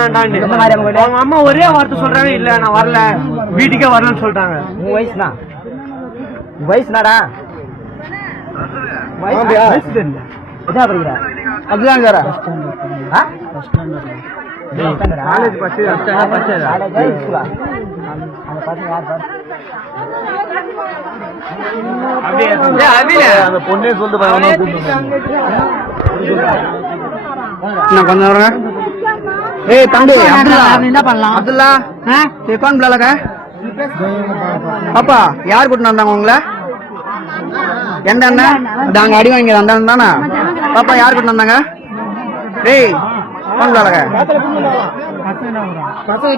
வேணாண்டான்னு அவங்க அம்மா ஒரே வார்த்தை சொல்றாங்க, இல்ல நான் வரல வீட்டுக்கே வரலன்னு சொல்லிட்டாங்க. உன் வயசுனாடா அதுதான் சார் பொண்ணே சொல்லிட்டு கொஞ்சம் வருங்க. ஏய் தம்பி என்ன பண்ணலாம் அப்துல்லா कौन बुला लगा பாப்பா யார் கூட்டிட்டு வந்தாங்க உங்களை? எந்த அண்ணன் நாங்க அடி வாங்கி அந்த அண்ணன் தானே? பாப்பா யார் கூட்டிட்டு வந்தாங்க? டேய் कौन बुला लगा பசங்க